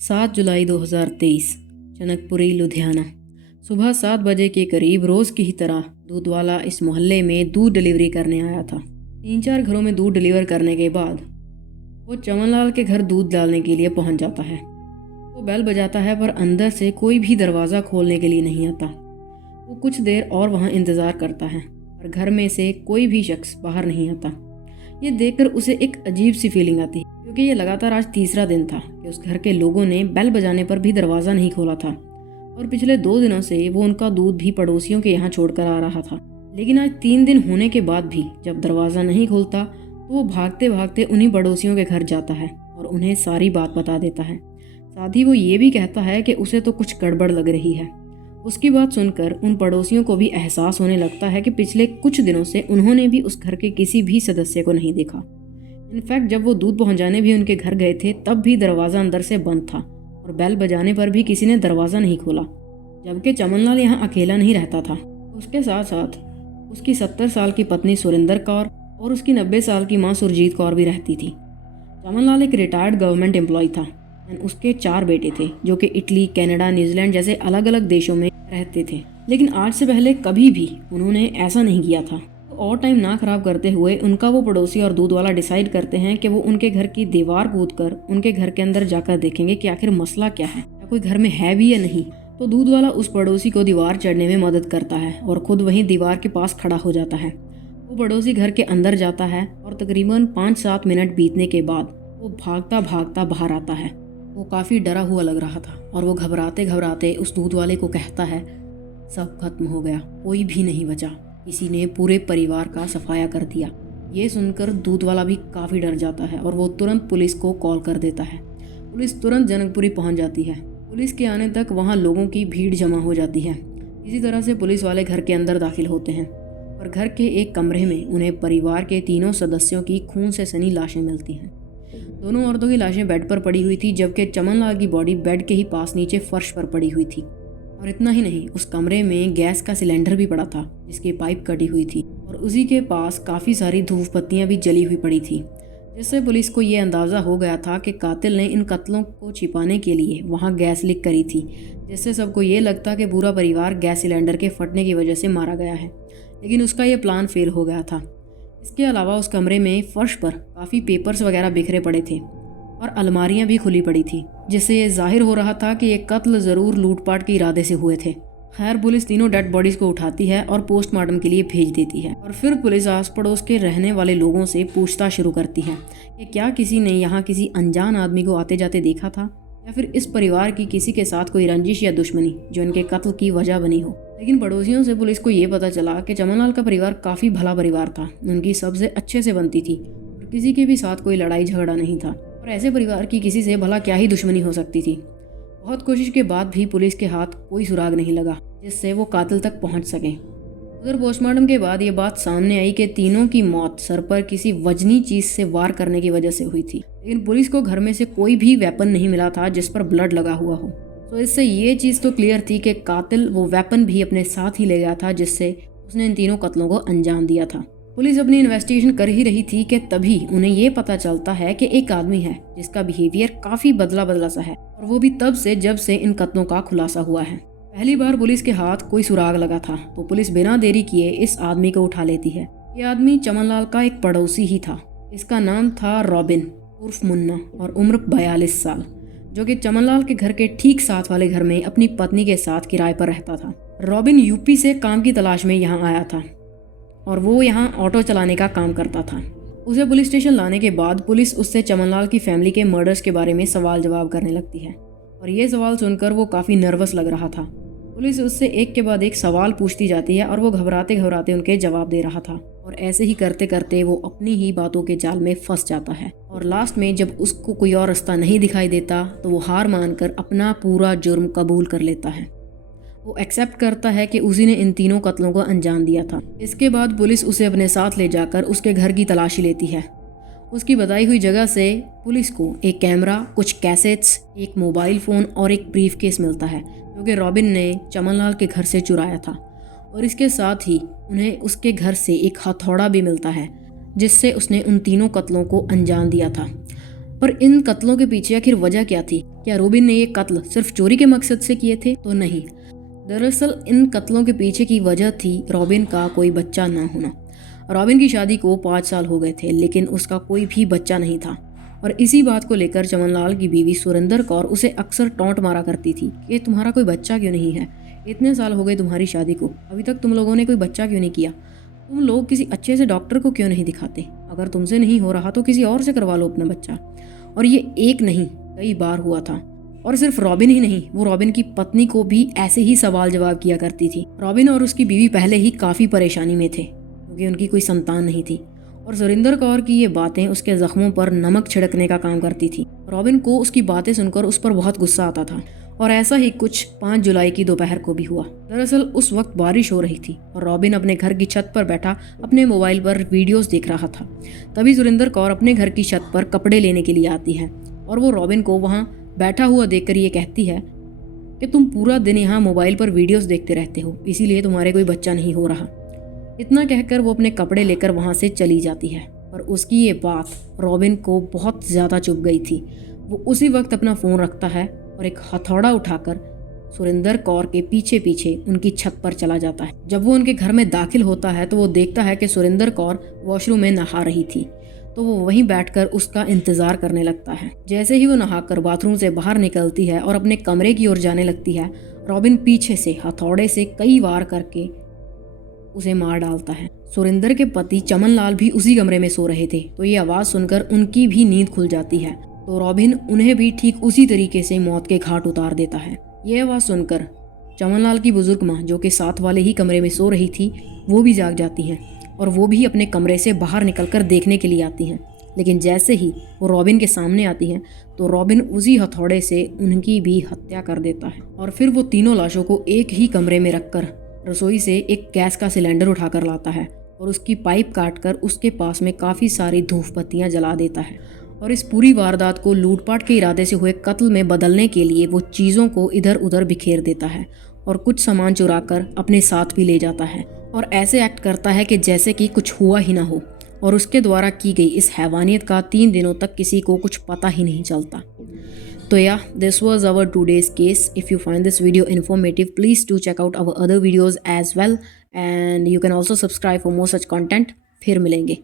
7 जुलाई 2023 जनकपुरी लुधियाना। सुबह 7 बजे के करीब रोज़ की ही तरह दूध वाला इस मोहल्ले में दूध डिलीवरी करने आया था। 3-4 घरों में दूध डिलीवर करने के बाद वो चमनलाल के घर दूध डालने के लिए पहुंच जाता है। वो बेल बजाता है पर अंदर से कोई भी दरवाज़ा खोलने के लिए नहीं आता। वो कुछ देर और वहाँ इंतज़ार करता है पर घर में से कोई भी शख्स बाहर नहीं आता। ये देखकर उसे एक अजीब सी फीलिंग आती है क्योंकि ये लगातार आज तीसरा दिन था कि उस घर के लोगों ने बेल बजाने पर भी दरवाज़ा नहीं खोला था और पिछले 2 दिनों से वो उनका दूध भी पड़ोसियों के यहाँ छोड़कर आ रहा था। लेकिन आज 3 दिन होने के बाद भी जब दरवाज़ा नहीं खुलता तो वो भागते भागते उन्हीं पड़ोसियों के घर जाता है और उन्हें सारी बात बता देता है। साथ ही वो ये भी कहता है कि उसे तो कुछ गड़बड़ लग रही है। उसकी बात सुनकर उन पड़ोसियों को भी एहसास होने लगता है कि पिछले कुछ दिनों से उन्होंने भी उस घर के किसी भी सदस्य को नहीं देखा। इनफैक्ट जब वो दूध पहुंचाने भी उनके घर गए थे तब भी दरवाज़ा अंदर से बंद था और बेल बजाने पर भी किसी ने दरवाज़ा नहीं खोला। जबकि चमनलाल यहाँ अकेला नहीं रहता था, उसके साथ साथ उसकी 70 साल की पत्नी सुरिंदर कौर और उसकी 90 साल की माँ सुरजीत कौर भी रहती थी। चमनलाल एक रिटायर्ड गवर्नमेंट एम्प्लॉय था और उसके 4 बेटे थे जो कि इटली, कनाडा, न्यूजीलैंड जैसे अलग अलग देशों में रहते थे। लेकिन आज से पहले कभी भी उन्होंने ऐसा नहीं किया था। तो और टाइम ना खराब करते हुए उनका वो पड़ोसी और दूध वाला डिसाइड करते हैं कि वो उनके घर की दीवार कूदकर उनके घर के अंदर जाकर देखेंगे कि आखिर मसला क्या है, या कोई घर में है भी या नहीं। तो दूध वाला उस पड़ोसी को दीवार चढ़ने में मदद करता है और खुद वहीं दीवार के पास खड़ा हो जाता है। वो पड़ोसी घर के अंदर जाता है और तकरीबन 5-7 मिनट बीतने के बाद वो भागता भागता बाहर आता है। वो काफ़ी डरा हुआ लग रहा था और वो घबराते घबराते उस दूध वाले को कहता है, सब खत्म हो गया, कोई भी नहीं बचा, किसी ने पूरे परिवार का सफाया कर दिया। ये सुनकर दूध वाला भी काफ़ी डर जाता है और वो तुरंत पुलिस को कॉल कर देता है। पुलिस तुरंत जनकपुरी पहुंच जाती है। पुलिस के आने तक वहाँ लोगों की भीड़ जमा हो जाती है। इसी तरह से पुलिस वाले घर के अंदर दाखिल होते हैं और घर के एक कमरे में उन्हें परिवार के तीनों सदस्यों की खून से सनी लाशें मिलती हैं। दोनों औरतों की लाशें बेड पर पड़ी हुई थी जबकि चमनलाल की बॉडी बेड के ही पास नीचे फर्श पर पड़ी हुई थी। और इतना ही नहीं, उस कमरे में गैस का सिलेंडर भी पड़ा था जिसकी पाइप कटी हुई थी और उसी के पास काफ़ी सारी धूप पत्तियाँ भी जली हुई पड़ी थी, जिससे पुलिस को ये अंदाज़ा हो गया था कि कातिल ने इन कत्लों को छिपाने के लिए वहाँ गैस लीक करी थी, जिससे सबको ये लगता कि पूरा परिवार गैस सिलेंडर के फटने की वजह से मारा गया है। लेकिन उसका ये प्लान फेल हो गया था। इसके अलावा उस कमरे में फर्श पर काफ़ी पेपर्स वगैरह बिखरे पड़े थे और अलमारियां भी खुली पड़ी थी, जिससे ये जाहिर हो रहा था कि ये कत्ल ज़रूर लूटपाट के इरादे से हुए थे। खैर, पुलिस तीनों डेड बॉडीज़ को उठाती है और पोस्टमार्टम के लिए भेज देती है और फिर पुलिस आस पड़ोस के रहने वाले लोगों से पूछताछ शुरू करती है कि क्या किसी ने यहाँ किसी अनजान आदमी को आते जाते देखा था या फिर इस परिवार की किसी के साथ कोई रंजिश या दुश्मनी जो इनके कत्ल की वजह बनी हो। लेकिन पड़ोसियों से पुलिस को ये पता चला कि चमनलाल का परिवार काफ़ी भला परिवार था, उनकी सबसे अच्छे से बनती थी और किसी के भी साथ कोई लड़ाई झगड़ा नहीं था और ऐसे परिवार की किसी से भला क्या ही दुश्मनी हो सकती थी। बहुत कोशिश के बाद भी पुलिस के हाथ कोई सुराग नहीं लगा जिससे वो कातिल तक पहुंच सके। उधर पोस्टमार्टम के बाद ये बात सामने आई कि तीनों की मौत सर पर किसी वजनी चीज़ से वार करने की वजह से हुई थी। लेकिन पुलिस को घर में से कोई भी वेपन नहीं मिला था जिस पर ब्लड लगा हुआ हो। तो इससे ये चीज़ तो क्लियर थी कि कातिल वो वेपन भी अपने साथ ही ले गया था जिससे उसने इन तीनों कत्लों को अंजाम दिया था। पुलिस अपनी इन्वेस्टिगेशन कर ही रही थी कि तभी उन्हें ये पता चलता है कि एक आदमी है जिसका बिहेवियर काफ़ी बदला बदला सा है और वो भी तब से जब से इन कत्लों का खुलासा हुआ है। पहली बार पुलिस के हाथ कोई सुराग लगा था तो पुलिस बिना देरी किए इस आदमी को उठा लेती है। ये आदमी चमनलाल का एक पड़ोसी ही था। इसका नाम था रॉबिन उर्फ मुन्ना और उम्र 42 साल, जो कि चमनलाल के घर के ठीक साथ वाले घर में अपनी पत्नी के साथ किराए पर रहता था। रॉबिन यूपी से काम की तलाश में यहाँ आया था और वो यहाँ ऑटो चलाने का काम करता था। उसे पुलिस स्टेशन लाने के बाद पुलिस उससे चमनलाल की फैमिली के मर्डर्स के बारे में सवाल जवाब करने लगती है और ये सवाल सुनकर वो काफ़ी नर्वस लग रहा था। पुलिस उससे एक के बाद एक सवाल पूछती जाती है और वो घबराते घबराते उनके जवाब दे रहा था और ऐसे ही करते करते वो अपनी ही बातों के जाल में फंस जाता है और लास्ट में जब उसको कोई और रास्ता नहीं दिखाई देता तो वो हार मानकर अपना पूरा जुर्म कबूल कर लेता है। वो एक्सेप्ट करता है कि उसी ने इन तीनों कत्लों को अंजाम दिया था। इसके बाद पुलिस उसे अपने साथ ले जाकर उसके घर की तलाशी लेती है। उसकी बताई हुई जगह से पुलिस को एक कैमरा, कुछ कैसेट्स, एक मोबाइल फ़ोन और एक ब्रीफकेस मिलता है जो कि रॉबिन ने चमनलाल के घर से चुराया था और इसके साथ ही उन्हें उसके घर से एक हथौड़ा भी मिलता है जिससे उसने उन तीनों कत्लों को अंजाम दिया था। पर इन कत्लों के पीछे आखिर वजह क्या थी? क्या रॉबिन ने ये कत्ल सिर्फ चोरी के मकसद से किए थे? तो नहीं, दरअसल इन कत्लों के पीछे की वजह थी रॉबिन का कोई बच्चा ना होना। रॉबिन की शादी को 5 साल हो गए थे, लेकिन उसका कोई भी बच्चा नहीं था। और इसी बात को लेकर चमनलाल की बीवी सुरेंद्र कौर उसे अक्सर टोंट मारा करती थी कि तुम्हारा कोई बच्चा क्यों नहीं है? इतने साल हो गए तुम्हारी शादी को, अभी तक तुम लोगों ने कोई बच्चा क्यों नहीं किया? तुम लोग किसी अच्छे से डॉक्टर को क्यों नहीं दिखाते? अगर तुमसे नहीं हो रहा तो किसी और से करवा लो अपना बच्चा। और ये एक नहीं, कई बार हुआ था। और सिर्फ रॉबिन ही नहीं, वो रॉबिन की पत्नी को भी ऐसे ही सवाल जवाब किया करती थी। रॉबिन और उसकी बीवी पहले ही काफ़ी परेशानी में थे क्योंकि उनकी कोई संतान नहीं थी, और सुरेंद्र कौर की ये बातें उसके जख्मों पर नमक छिड़कने का काम करती थी। रॉबिन को उसकी बातें सुनकर उस पर बहुत गुस्सा आता था, और ऐसा ही कुछ 5 जुलाई की दोपहर को भी हुआ। दरअसल उस वक्त बारिश हो रही थी और रॉबिन अपने घर की छत पर बैठा अपने मोबाइल पर वीडियोस देख रहा था। तभी सुरेंद्र कौर अपने घर की छत पर कपड़े लेने के लिए आती है, और वो रॉबिन को वहाँ बैठा हुआ देखकर ये कहती है कि तुम पूरा दिन यहाँ मोबाइल पर वीडियोस देखते रहते हो, इसीलिए तुम्हारे कोई बच्चा नहीं हो रहा। इतना कहकर वो अपने कपड़े लेकर वहाँ से चली जाती है। पर उसकी ये बात रॉबिन को बहुत ज़्यादा चुभ गई थी। वो उसी वक्त अपना फ़ोन रखता है और एक हथौड़ा उठाकर सुरेंद्र कौर के पीछे पीछे उनकी छत पर चला जाता है। जब वो उनके घर में दाखिल होता है तो वो देखता है कि सुरेंद्र कौर वॉशरूम में नहा रही थी, तो वो वहीं बैठकर उसका इंतज़ार करने लगता है। जैसे ही वो नहाकर बाथरूम से बाहर निकलती है और अपने कमरे की ओर जाने लगती है, रॉबिन पीछे से हथौड़े से कई वार करके उसे मार डालता है। सुरेंद्र के पति चमनलाल भी उसी कमरे में सो रहे थे, तो ये आवाज़ सुनकर उनकी भी नींद खुल जाती है। तो रॉबिन उन्हें भी ठीक उसी तरीके से मौत के घाट उतार देता है। ये आवाज़ सुनकर चमनलाल की बुजुर्ग माँ, जो कि साथ वाले ही कमरे में सो रही थी, वो भी जाग जाती हैं और वो भी अपने कमरे से बाहर निकलकर देखने के लिए आती हैं। लेकिन जैसे ही वो रॉबिन के सामने आती हैं तो रॉबिन उसी हथौड़े से उनकी भी हत्या कर देता है। और फिर वो तीनों लाशों को एक ही कमरे में रखकर रसोई से एक गैस का सिलेंडर उठाकर लाता है और उसकी पाइप काटकर उसके पास में काफ़ी सारी धूप बत्तियाँ जला देता है। और इस पूरी वारदात को लूटपाट के इरादे से हुए कत्ल में बदलने के लिए वो चीज़ों को इधर उधर बिखेर देता है और कुछ सामान चुराकर अपने साथ भी ले जाता है और ऐसे एक्ट करता है कि जैसे कि कुछ हुआ ही ना हो। और उसके द्वारा की गई इस हैवानियत का 3 दिनों तक किसी को कुछ पता ही नहीं चलता। So yeah, this was our today's case. If you find this video informative, please do check out our other videos as well, and you can also subscribe for more such content. फिर मिलेंगे।